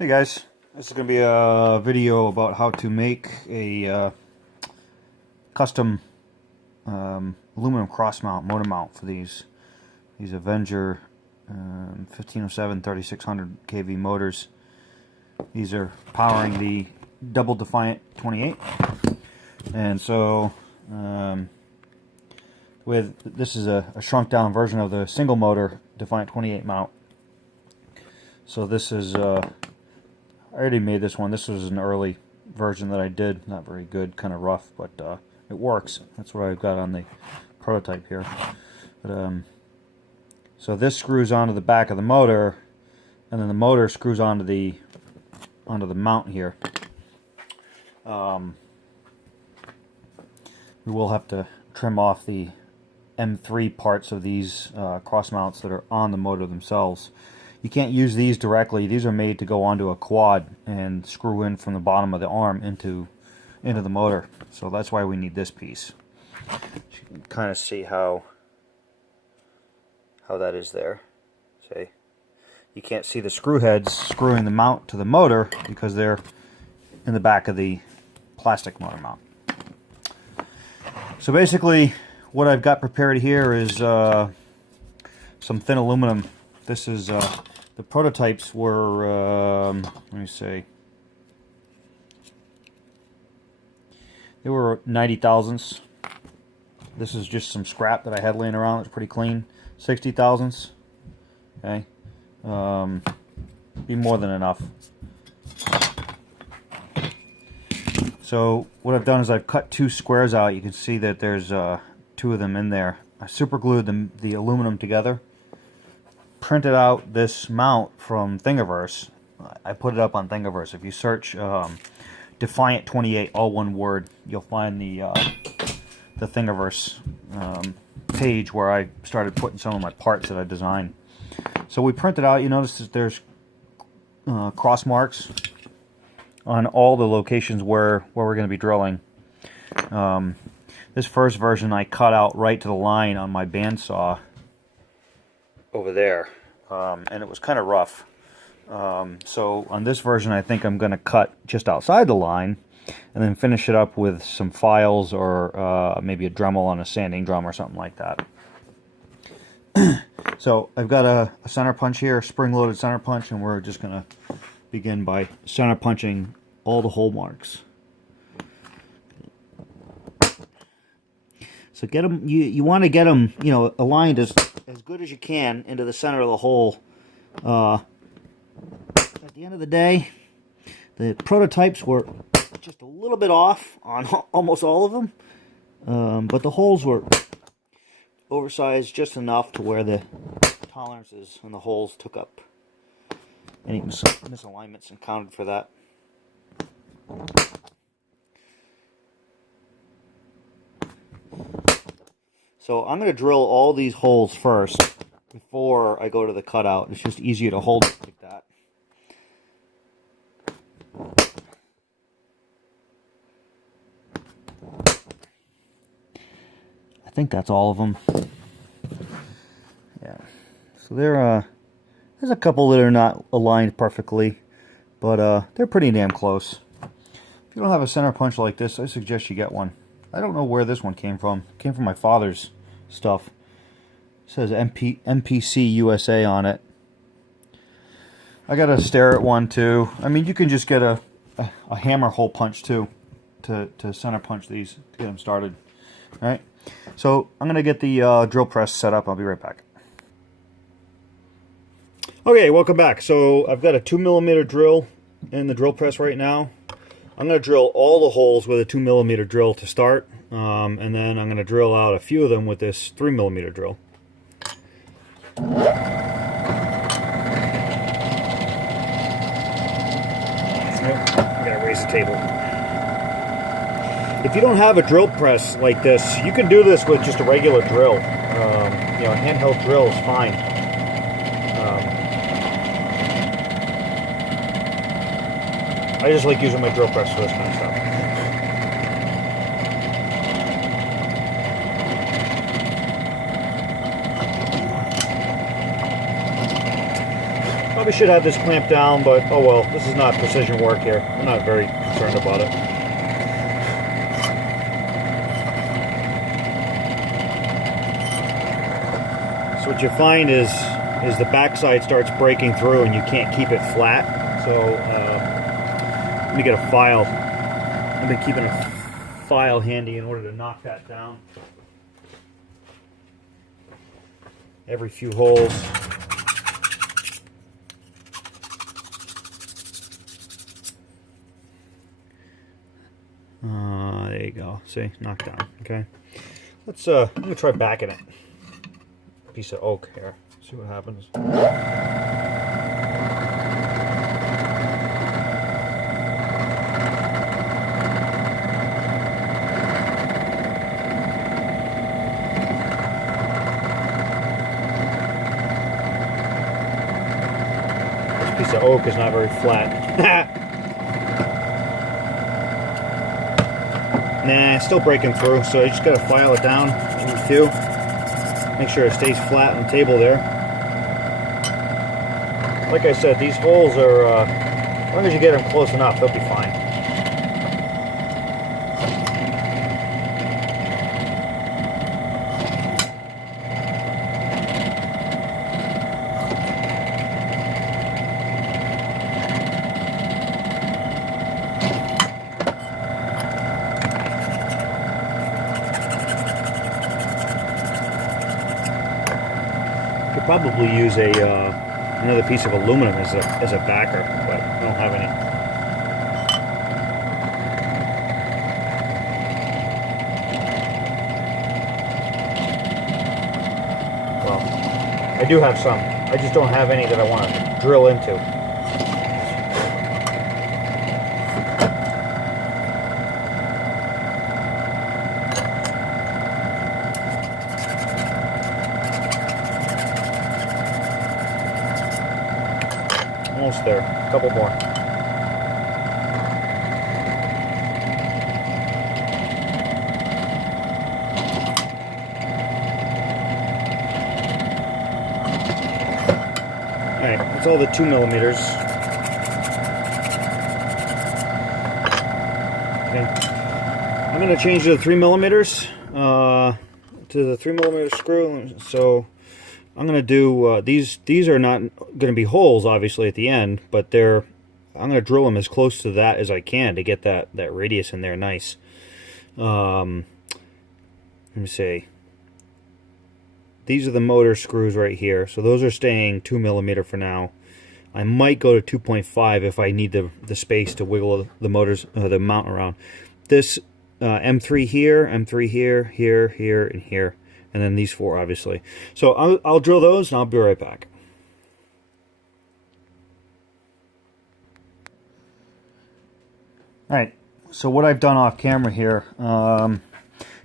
Hey guys, this is going to be a video about how to make a custom aluminum cross mount, motor mount for these Avenger 1507 3600 kV motors. These are powering the double Defiant 28, and so this is a shrunk down version of the single motor Defiant 28 mount. So this is I already made this one. This was an early version that I did. Not very good, kind of rough, but it works. That's what I've got on the prototype here. But, so this screws onto the back of the motor, and then the motor screws onto the mount here. We will have to trim off the M3 parts of these cross mounts that are on the motor themselves. You can't use these directly. These are made to go onto a quad and screw in from the bottom of the arm into the motor. So that's why we need this piece. You can kind of see how that is there. See, you can't see the screw heads screwing the mount to the motor because they're in the back of the plastic motor mount. So basically, what I've got prepared here is some thin aluminum. This is the prototypes were let me see, they were 90 thousandths. This is just some scrap that I had laying around. It's pretty clean. 60 thousandths. Okay, be more than enough. So what I've done is I've cut two squares out. You can see that there's two of them in there. I super glued the aluminum together. Printed out this mount from Thingiverse. I put it up on Thingiverse. If you search Defiant28, all one word, you'll find the Thingiverse page where I started putting some of my parts that I designed. So we printed out. You notice that there's cross marks on all the locations where we're going to be drilling. This first version I cut out right to the line on my bandsaw over there, and it was kind of rough. So on this version I think I'm going to cut just outside the line and then finish it up with some files or maybe a Dremel on a sanding drum or something like that. So I've got a center punch here, spring-loaded center punch, and we're just going to begin by center punching all the hole marks. So get them. You want to get them, aligned as good as you can into the center of the hole. At the end of the day, the prototypes were just a little bit off on almost all of them, but the holes were oversized just enough to where the tolerances and the holes took up any misalignments and counted for that. So I'm going to drill all these holes first before I go to the cutout. It's just easier to hold it like that. I think that's all of them. Yeah. So there's a couple that are not aligned perfectly, but they're pretty damn close. If you don't have a center punch like this, I suggest you get one. I don't know where this one came from. It came from my father's stuff. It says MPC USA on it. I got a stare at one too. I mean, you can just get a hammer hole punch too to center punch these to get them started. All right. So I'm gonna get the drill press set up. I'll be right back. Okay, welcome back. So I've got a 2mm drill in the drill press right now. I'm going to drill all the holes with a 2mm drill to start, and then I'm going to drill out a few of them with this 3mm drill. I gotta raise the table. If you don't have a drill press like this, you can do this with just a regular drill. A handheld drill is fine. I just like using my drill press for this kind of stuff. Probably should have this clamped down, but oh well, this is not precision work here. I'm not very concerned about it. So what you find is the backside starts breaking through and you can't keep it flat. So let me get a file. I've been keeping a file handy in order to knock that down. Every few holes. There you go. See, knocked down. Okay. Let's I'm gonna try backing it. Piece of oak here. See what happens. This piece of oak is not very flat. Nah, it's still breaking through, so you just gotta file it down in two. Make sure it stays flat on the table there. Like I said, these holes are, as long as you get them close enough, they'll be fine. Could probably use a another piece of aluminum as a backer, but I don't have any. Well, I do have some. I just don't have any that I want to drill into. Almost there. A couple more. Alright, that's all the 2 millimeters. Okay. I'm going to change to the 3 millimeters. To the 3 millimeter screw. So I'm going to do, these are not going to be holes, obviously, at the end, but I'm going to drill them as close to that as I can to get that radius in there nice. Let me see. These are the motor screws right here, so those are staying 2 millimeter for now. I might go to 2.5 if I need the space to wiggle the motors, the mount around. This M3 here, M3 here, here, here, and here. And then these 4, obviously. So I'll drill those, and I'll be right back. Alright, so what I've done off camera here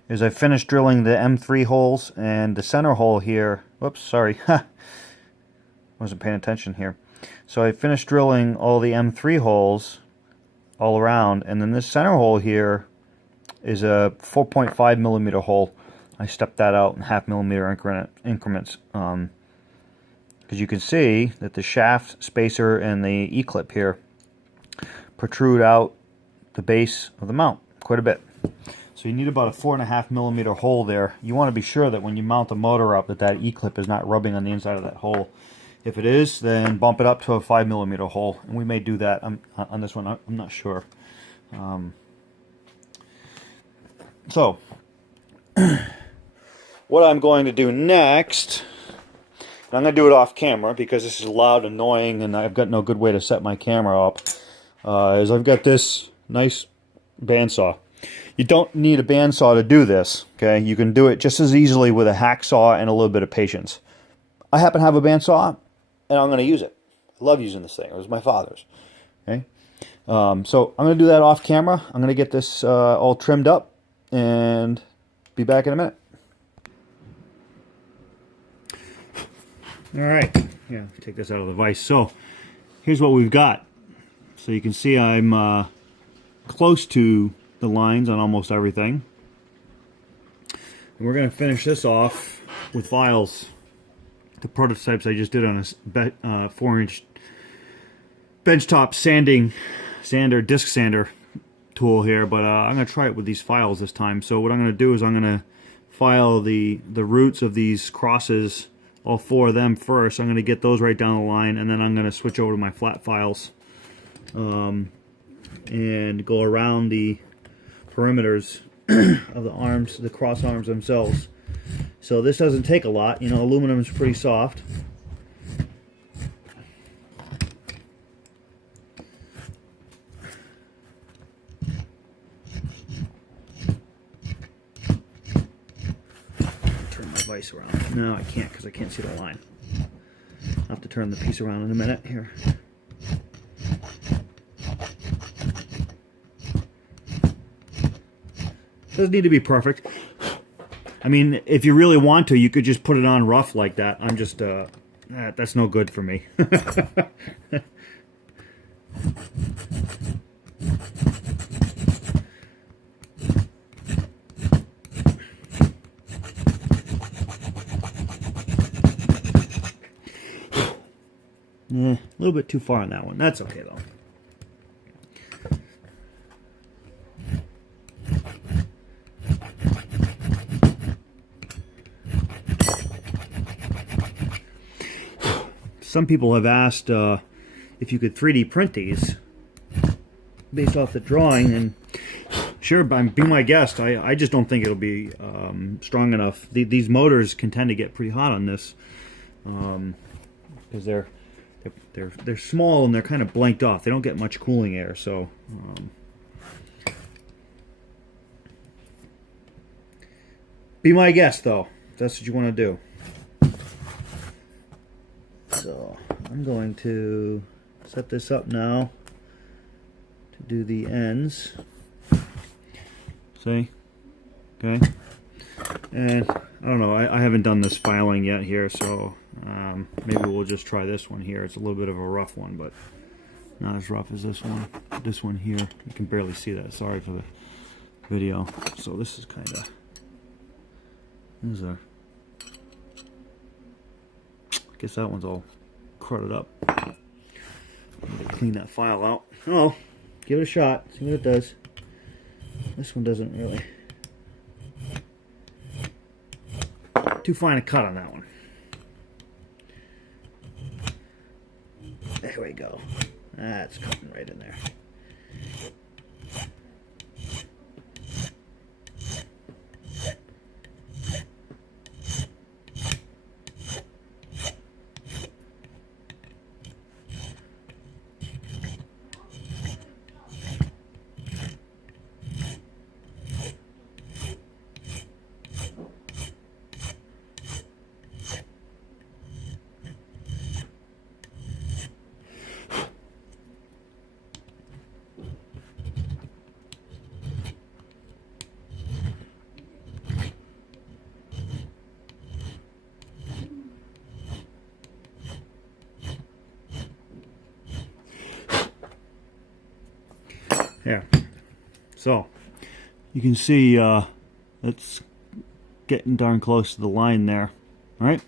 is I finished drilling the M3 holes, and the center hole here, whoops, sorry, wasn't paying attention here. So I finished drilling all the M3 holes all around, and then this center hole here is a 4.5 millimeter hole. I stepped that out in 0.5 millimeter increments because you can see that the shaft spacer and the E-clip here protrude out the base of the mount quite a bit. So you need about a 4.5 millimeter hole there. You want to be sure that when you mount the motor up that E-clip is not rubbing on the inside of that hole. If it is, then bump it up to a 5 millimeter hole, and we may do that on this one. I'm not sure. So what I'm going to do next, and I'm going to do it off camera because this is loud, annoying, and I've got no good way to set my camera up, is I've got this nice bandsaw. You don't need a bandsaw to do this, okay? You can do it just as easily with a hacksaw and a little bit of patience. I happen to have a bandsaw, and I'm going to use it. I love using this thing. It was my father's. Okay? So I'm going to do that off camera. I'm going to get this all trimmed up and be back in a minute. Alright, yeah, take this out of the vise. So, here's what we've got. So you can see I'm close to the lines on almost everything. And we're going to finish this off with files. The prototypes I just did on a 4-inch benchtop disc sander tool here, but I'm going to try it with these files this time. So what I'm going to do is I'm going to file the roots of these crosses, all 4 of them first. I'm going to get those right down the line, and then I'm going to switch over to my flat files and go around the perimeters of the arms, the cross arms themselves. So this doesn't take a lot. You know, aluminum is pretty soft. Turn my vise around. No, I can't because I can't see the line. I'll have to turn the piece around in a minute here. Doesn't need to be perfect. I mean, if you really want to, you could just put it on rough like that. I'm just, that's no good for me. A little bit too far on that one. That's okay, though. Some people have asked if you could 3D print these based off the drawing, and sure, be my guest. I just don't think it'll be strong enough. These motors can tend to get pretty hot on this because they're small and they're kind of blanked off. They don't get much cooling air, so be my guest though. If that's what you want to do. So I'm going to set this up now to do the ends. See? Okay. And I don't know, I haven't done this filing yet here, so maybe we'll just try this one here. It's a little bit of a rough one, but not as rough as this one. This one here, you can barely see that. Sorry for the video. So this is kind of... I guess that one's all crudted up. Clean that file out. Oh, give it a shot. See what it does. This one doesn't really. Too fine a cut on that one. There we go. That's cutting right in there. Yeah, so you can see it's getting darn close to the line there. All right,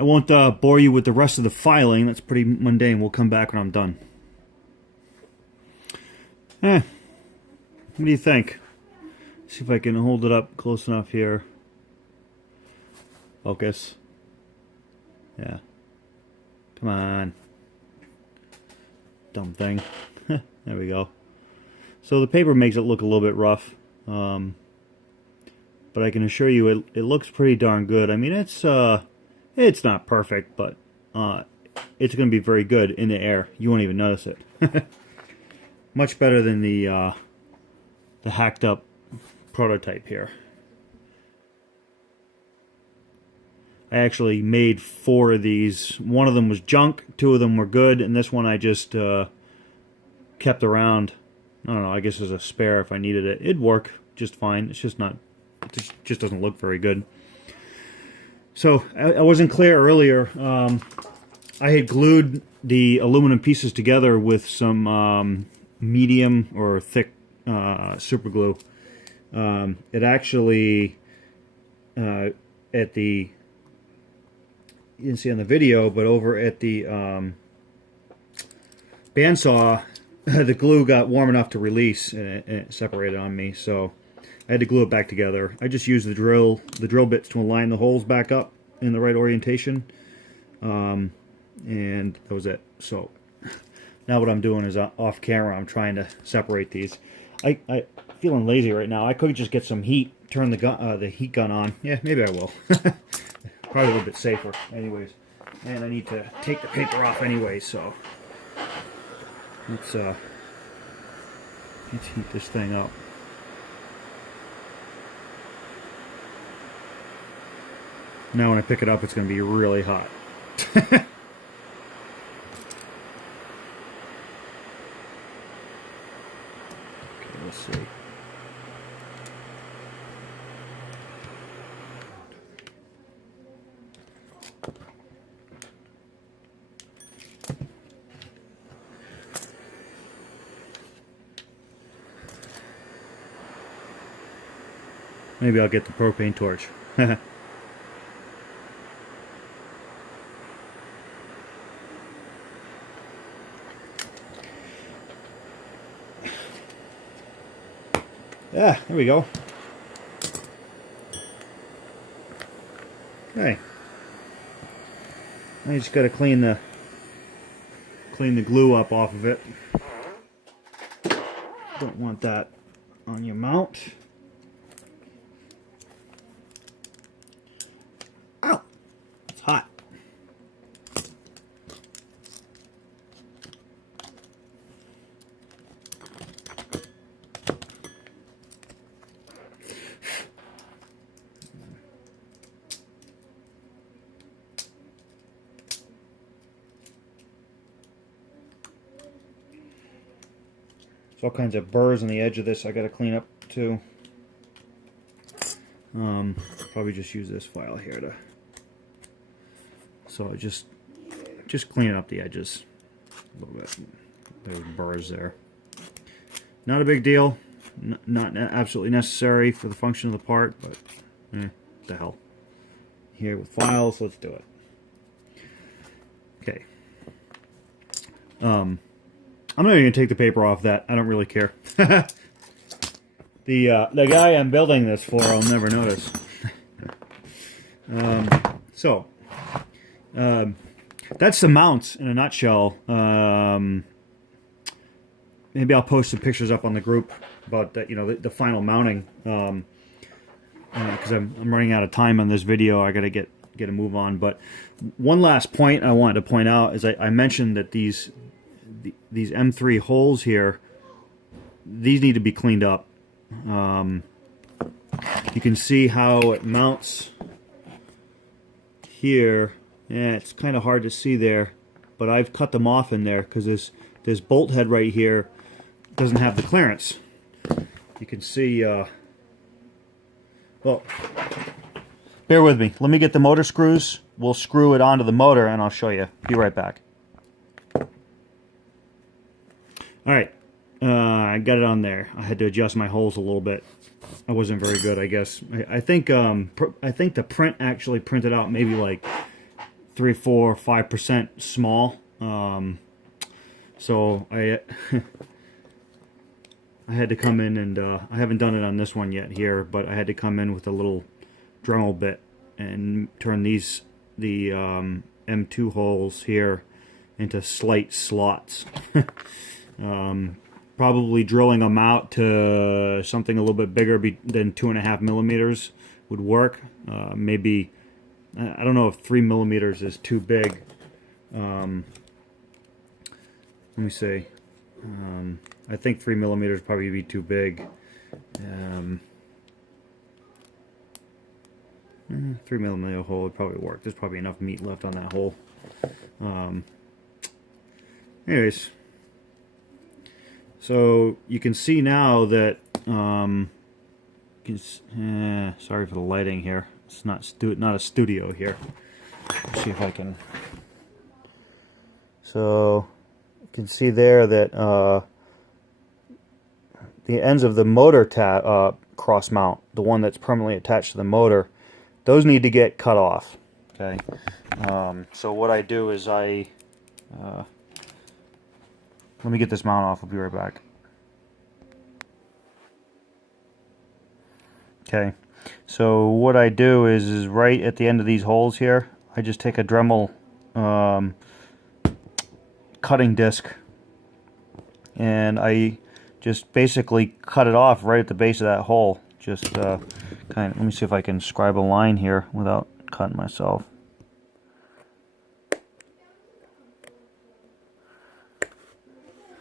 I won't bore you with the rest of the filing. That's pretty mundane. We'll come back when I'm done. What do you think? See if I can hold it up close enough here. Focus. Yeah. Come on. Dumb thing. There we go. So the paper makes it look a little bit rough, but I can assure you it looks pretty darn good. I mean, it's not perfect, but it's going to be very good in the air. You won't even notice it. Much better than the hacked up prototype here. I actually made 4 of these. One of them was junk, 2 of them were good, and this one I just kept around. I don't know, I guess as a spare if I needed it. It'd work just fine. It's just not, it just doesn't look very good. So, I wasn't clear earlier. I had glued the aluminum pieces together with some medium or thick super glue. It actually, at the, you didn't see on the video, but over at the bandsaw, the glue got warm enough to release, and it separated on me, so I had to glue it back together. I just used the drill bits to align the holes back up in the right orientation, and that was it. So now what I'm doing is off camera, I'm trying to separate these. I feeling lazy right now. I could just get some heat, turn the heat gun on. Yeah, maybe I will. Probably a little bit safer, anyways. And I need to take the paper off anyway, so let's heat this thing up. Now when I pick it up, it's going to be really hot. Okay, let's see. Maybe I'll get the propane torch. Yeah, there we go. Okay. I just got to clean the glue up off of it. Don't want that on your mount. Ow! It's hot. All kinds of burrs on the edge of this I gotta clean up too. Probably just use this file here to, so just clean up the edges a little bit. There's burrs there. Not a big deal. Not absolutely necessary for the function of the part, but what the hell. Here with files, let's do it. Okay. I'm not even gonna take the paper off that. I don't really care. The guy I'm building this for, I'll never notice. That's the mounts in a nutshell. Maybe I'll post some pictures up on the group about that. You know, the final mounting. Because I'm running out of time on this video. I gotta get a move on. But one last point I wanted to point out is I mentioned that these M3 holes here, these need to be cleaned up. You can see how it mounts here. Yeah, it's kind of hard to see there, but I've cut them off in there because this bolt head right here doesn't have the clearance. You can see, well, bear with me. Let me get the motor screws. We'll screw it onto the motor and I'll show you. Be right back. Alright, I got it on there. I had to adjust my holes a little bit. I wasn't very good, I guess. I think the print actually printed out maybe like 3, 4, 5% small. So I had to come in and I haven't done it on this one yet here, but I had to come in with a little Dremel bit and turn the M2 holes here into slight slots. Probably drilling them out to something a little bit bigger than 2.5 millimeters would work. Maybe, I don't know if 3 millimeters is too big. Let me see. I think 3 millimeters probably be too big. 3 millimeter hole would probably work. There's probably enough meat left on that hole. Anyways. So you can see now that sorry for the lighting here. It's not a studio here. Let's see if I can. So you can see there that the ends of the motor cross mount, the one that's permanently attached to the motor, those need to get cut off. Okay. So what I do is I Let me get this mount off. I'll be right back. Okay, so what I do is right at the end of these holes here, I just take a Dremel cutting disc, and I just basically cut it off right at the base of that hole. Just kind of, let me see if I can scribe a line here without cutting myself.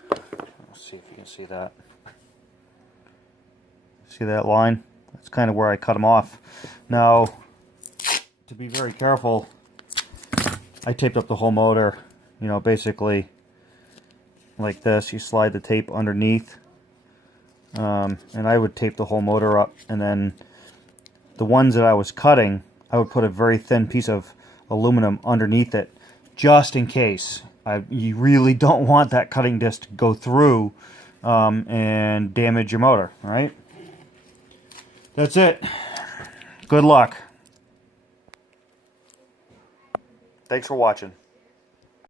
Let's see if you can see that. See that line? That's kind of where I cut them off. Now, to be very careful, I taped up the whole motor, you know, basically like this. You slide the tape underneath, and I would tape the whole motor up, and then the ones that I was cutting, I would put a very thin piece of aluminum underneath it, just in case. You really don't want that cutting disc to go through and damage your motor, right? That's it. Good luck. Thanks for watching.